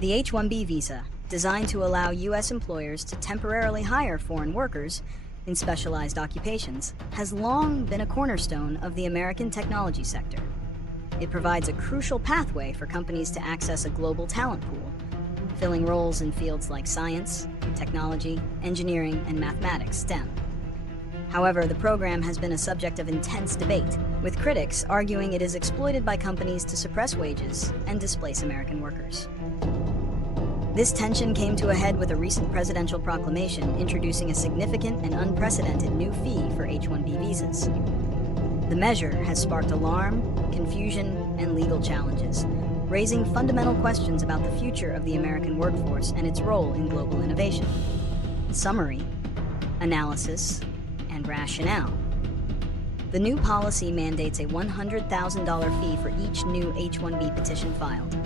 The H-1B visa, designed to allow U.S. employers to temporarily hire foreign workers in specialized occupations, has long been a cornerstone of the American technology sector. It provides a crucial pathway for companies to access a global talent pool, filling roles in fields like science, technology, engineering, and mathematics (STEM). However, the program has been a subject of intense debate, with critics arguing it is exploited by companies to suppress wages and displace American workers. This tension came to a head with a recent presidential proclamation introducing a significant and unprecedented new fee for H-1B visas. The measure has sparked alarm, confusion, and legal challenges, raising fundamental questions about the future of the American workforce and its role in global innovation. Summary, analysis, and rationale. The new policy mandates a $100,000 fee for each new H-1B petition filed,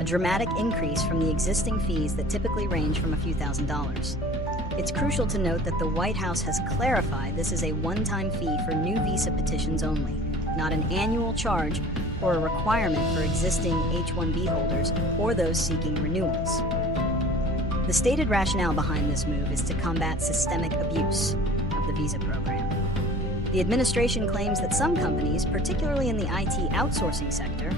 a dramatic increase from the existing fees that typically range from a few $1,000s. It's crucial to note that the White House has clarified this is a one-time fee for new visa petitions only, not an annual charge or a requirement for existing H-1B holders or those seeking renewals. The stated rationale behind this move is to combat systemic abuse of the visa program. The administration claims that some companies, particularly in the IT outsourcing sector,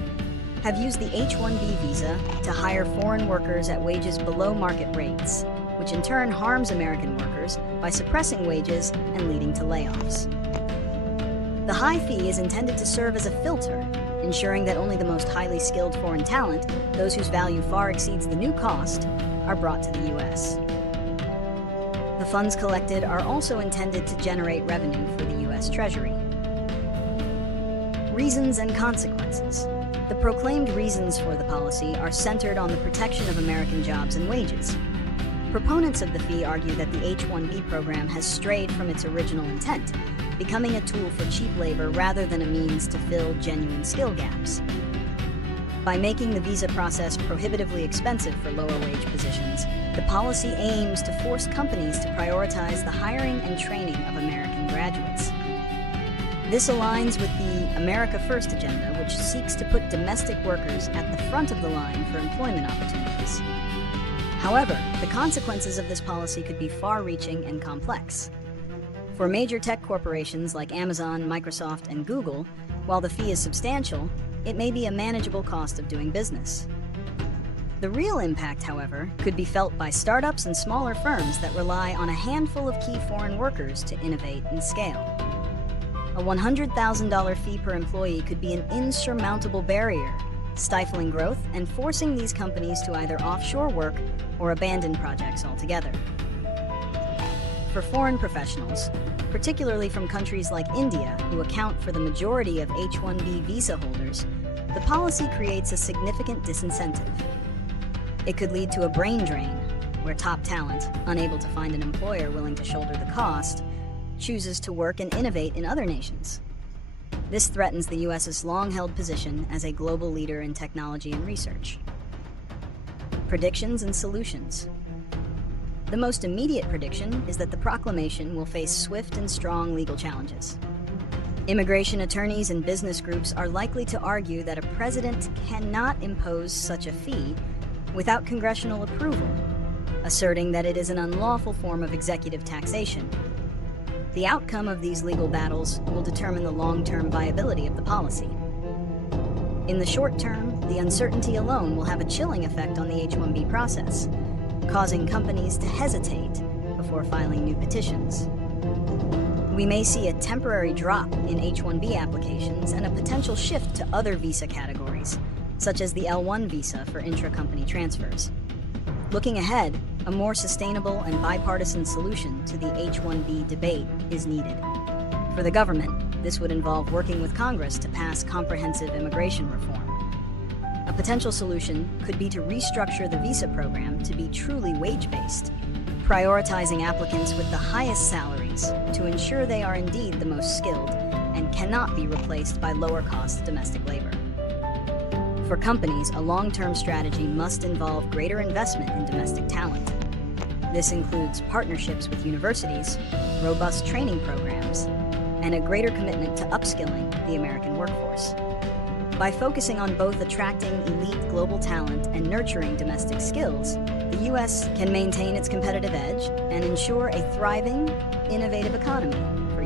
have used the H-1B visa to hire foreign workers at wages below market rates, which in turn harms American workers by suppressing wages and leading to layoffs. The high fee is intended to serve as a filter, ensuring that only the most highly skilled foreign talent, those whose value far exceeds the new cost, are brought to the U.S. The funds collected are also intended to generate revenue for the U.S. Treasury. Reasons and consequences. The proclaimed reasons for the policy are centered on the protection of American jobs and wages. Proponents of the fee argue that the H-1B program has strayed from its original intent, becoming a tool for cheap labor rather than a means to fill genuine skill gaps. By making the visa process prohibitively expensive for lower-wage positions, the policy aims to force companies to prioritize the hiring and training of American graduates. This aligns with the America First agenda, which seeks to put domestic workers at the front of the line for employment opportunities. However, the consequences of this policy could be far-reaching and complex. For major tech corporations like Amazon, Microsoft, and Google, while the fee is substantial, it may be a manageable cost of doing business. The real impact, however, could be felt by startups and smaller firms that rely on a handful of key foreign workers to innovate and scale. A $100,000 fee per employee could be an insurmountable barrier, stifling growth and forcing these companies to either offshore work or abandon projects altogether. For foreign professionals, particularly from countries like India, who account for the majority of H-1B visa holders, the policy creates a significant disincentive. It could lead to a brain drain, where top talent, unable to find an employer willing to shoulder the cost, chooses to work and innovate in other nations. This threatens the U.S.'s long-held position as a global leader in technology and research. Predictions and solutions. The most immediate prediction is that the proclamation will face swift and strong legal challenges. Immigration attorneys and business groups are likely to argue that a president cannot impose such a fee without congressional approval, asserting that it is an unlawful form of executive taxation. The outcome of these legal battles will determine the long-term viability of the policy. In the short term, the uncertainty alone will have a chilling effect on the H-1B process, causing companies to hesitate before filing new petitions. We may see a temporary drop in H-1B applications and a potential shift to other visa categories, such as the L-1 visa for intra-company transfers. Looking ahead, a more sustainable and bipartisan solution to the H-1B debate is needed. For the government, this would involve working with Congress to pass comprehensive immigration reform. A potential solution could be to restructure the visa program to be truly wage-based, prioritizing applicants with the highest salaries to ensure they are indeed the most skilled and cannot be replaced by lower-cost domestic labor. For companies, a long-term strategy must involve greater investment in domestic talent. This includes partnerships with universities, robust training programs, and a greater commitment to upskilling the American workforce. By focusing on both attracting elite global talent and nurturing domestic skills, the U.S. can maintain its competitive edge and ensure a thriving, innovative economy for